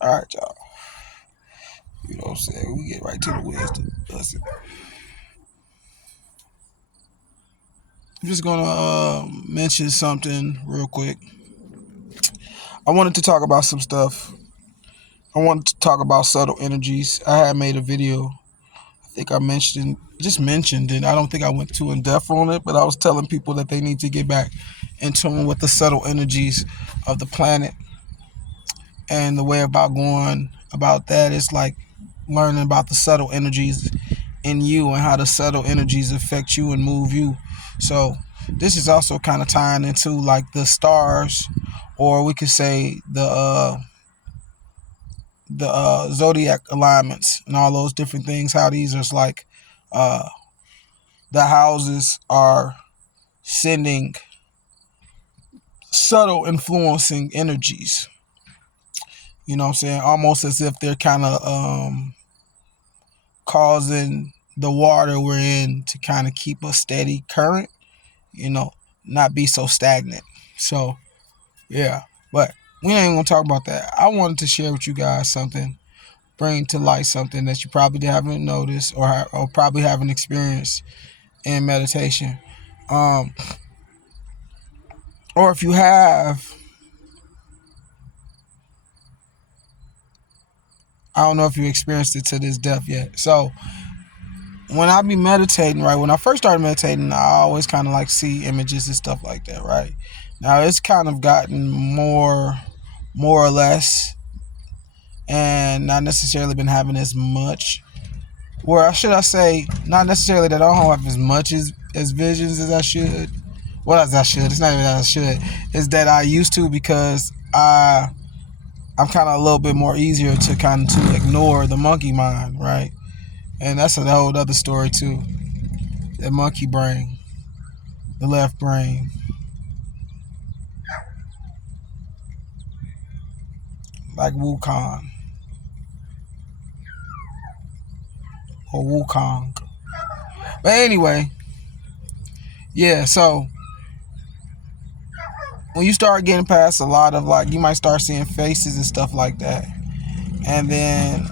All right, y'all. You know what I'm saying? We get right to the wisdom. Listen, I'm just gonna mention something real quick. I wanted to talk about some stuff. I wanted to talk about subtle energies. I had made a video. I think I mentioned it. I don't think I went too in depth on it, but I was telling people that they need to get back in tune with the subtle energies of the planet. And the way about going about that is like learning about the subtle energies in you and how the subtle energies affect you and move you. So this is also kind of tying into like the stars, or we could say the zodiac alignments and all those different things. How these are like uh, the houses are sending subtle influencing energies. You know what I'm saying? Almost as if they're kind of causing the water we're in to kind of keep a steady current, you know, not be so stagnant. So, yeah, but we ain't gonna talk about that. I wanted to share with you guys something, bring to light something that you probably haven't noticed or probably haven't experienced in meditation. Um, or if you have, I don't know if you experienced it to this depth yet. So, when I be meditating, right, when I first started meditating, I always kind of like see images and stuff like that, right? Now it's kind of gotten more or less, and not necessarily been having as much. Or should I say, not necessarily that I don't have as much as visions as I should. Well, as I should. It's not even that I should. It's that I used to because I'm kind of a little bit more easier to kind of to ignore the monkey mind, right? And that's a whole other story too. The monkey brain, the left brain, like Wukong or Wukong. But anyway, yeah. So when you start getting past a lot of like, you might start seeing faces and stuff like that, and then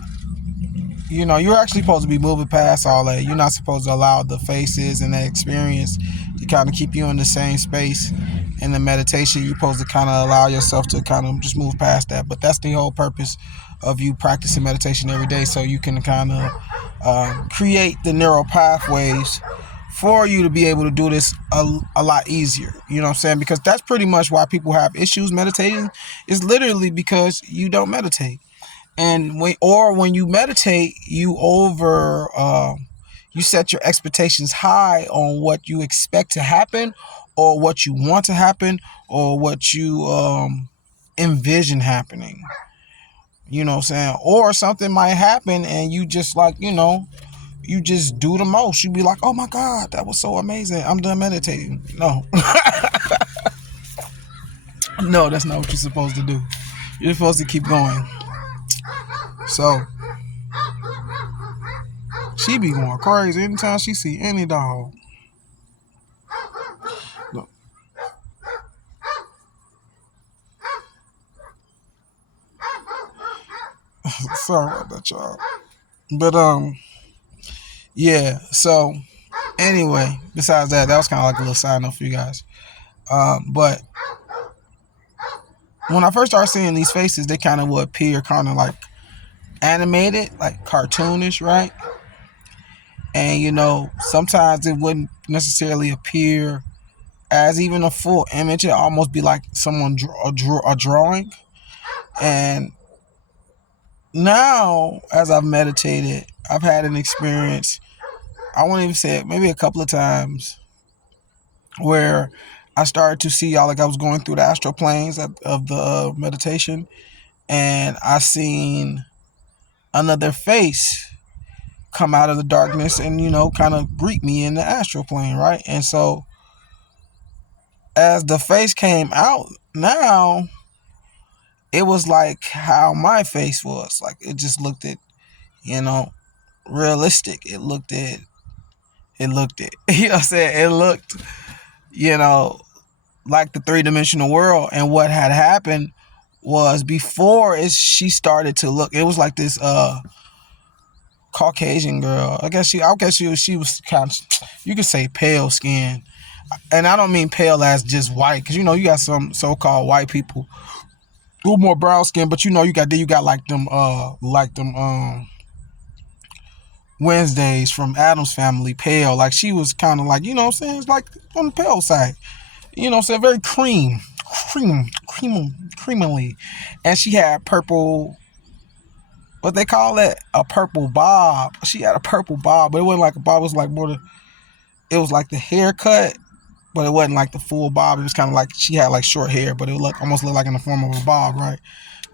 you're actually supposed to be moving past all that. You're not supposed to allow the faces and the experience to kind of keep you in the same space. In the meditation, you're supposed to kind of allow yourself to kind of just move past that. But that's the whole purpose of you practicing meditation every day, so you can kind of create the neural pathways for you to be able to do this a lot easier. You know what I'm saying? Because that's pretty much why people have issues meditating. Is literally because you don't meditate. And when you meditate, you set your expectations high on what you expect to happen, or what you want to happen, or what you envision happening. You know what I'm saying? Or something might happen and you just like, you just do the most. You be like, oh my God, that was so amazing. I'm done meditating. No. No, that's not what you're supposed to do. You're supposed to keep going. So she be going crazy anytime she see any dog. Look. Sorry about that, y'all. But yeah. So anyway, besides that, that was kind of like a little side note for you guys. But when I first started seeing these faces, they kind of would appear kind of like animated, like cartoonish, right? And sometimes it wouldn't necessarily appear as even a full image. It almost be like someone a drawing. And now, as I've meditated, I've had an experience. I won't even say it, maybe a couple of times, where I started to see y'all like I was going through the astral planes of the meditation, and I seen another face come out of the darkness and kind of greet me in the astral plane, right? And so as the face came out, now it was like how my face was. Like it just looked at, you know, realistic. It looked you know what I'm saying? It looked, you know, like the three-dimensional world. And what had happened was before she started to look. It was like this Caucasian girl. I guess she was kind of, you could say, pale skin. And I don't mean pale as just white, because you got some so-called white people who are more brown skin, but you got like them Wednesdays from Addams Family, pale. Like, she was kind of like, what I'm saying, it's like on the pale side. What I'm saying, very creamily. And she had purple, what they call it, a purple bob. She had a purple bob, but it wasn't like a bob. It was like it was like the haircut, but it wasn't like the full bob. It was kind of like she had like short hair, but it almost looked like in the form of a bob, right?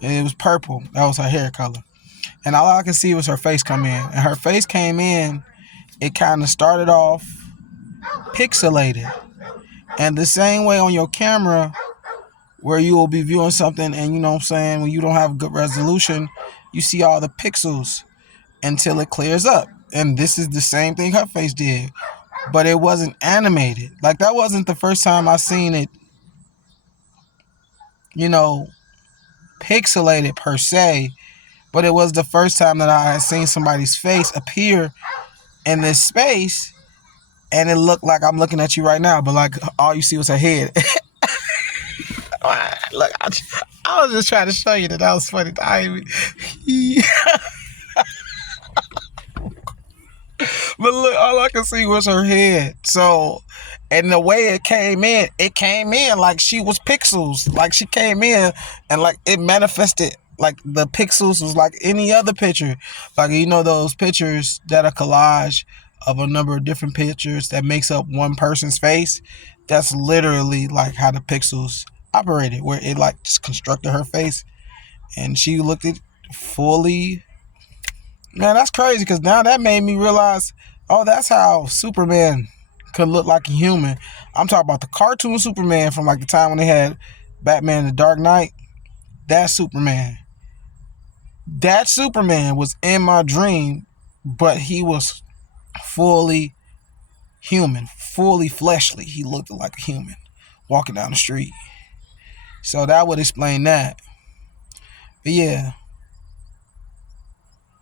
And it was purple. That was her hair color. And all I could see was her face come in. And her face came in, it kind of started off pixelated. And the same way on your camera, where you will be viewing something and, when you don't have good resolution, you see all the pixels until it clears up. And this is the same thing her face did, but it wasn't animated. Like, that wasn't the first time I seen it, pixelated per se, but it was the first time that I had seen somebody's face appear in this space, and it looked like I'm looking at you right now, but like all you see was her head. Look, I was just trying to show you that was funny. But look, all I could see was her head. So, and the way it came in like she was pixels. Like, she came in and like it manifested. Like, the pixels was like any other picture. Like, those pictures that are collage of a number of different pictures that makes up one person's face. That's literally like how the pixels operated, where it like just constructed her face, and she looked it fully. Man, that's crazy, because now that made me realize, oh, that's how Superman could look like a human. I'm talking about the cartoon Superman from like the time when they had Batman the Dark Knight. That Superman was in my dream, but he was fully human, fully fleshly. He looked like a human walking down the street. So that would explain that. But yeah,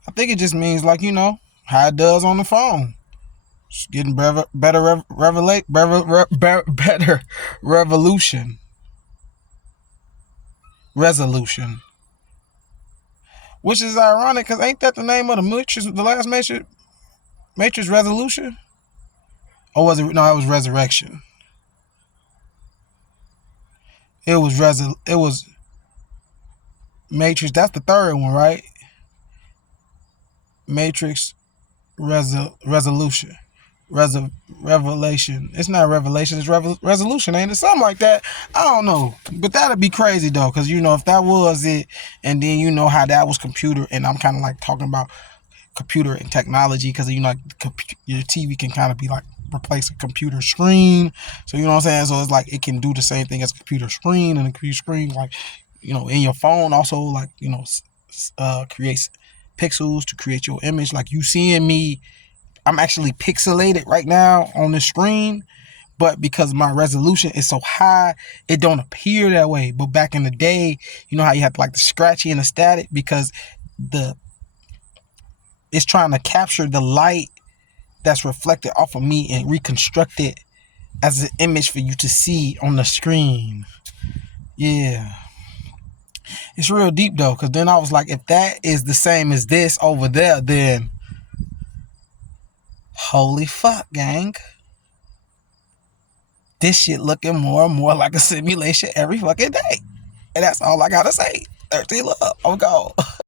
I think it just means, like, how it does on the phone. Just getting better resolution. Which is ironic, because ain't that the name of the Matrix, the last Matrix? Matrix Resolution? Or was it? No, it was Resurrection. It was Matrix. That's the third one, right? Matrix Resolution. Revelation. It's not Revelation, it's Resolution, ain't it? Something like that. I don't know. But that'd be crazy, though, because, if that was it, and then how that was computer, and I'm kind of like talking about computer and technology, because, your TV can kind of be like replace a computer screen. So, what I'm saying? So it's like it can do the same thing as a computer screen, and a computer screen, like, in your phone also, like, creates pixels to create your image. Like, you seeing me, I'm actually pixelated right now on the screen, but because my resolution is so high, it don't appear that way. But back in the day, how you have like the scratchy and the static, because it's trying to capture the light that's reflected off of me and reconstruct it as an image for you to see on the screen. Yeah. It's real deep, though, because then I was like, if that is the same as this over there, then holy fuck, gang. This shit looking more and more like a simulation every fucking day. And that's all I gotta say. 13 love. I'm gone.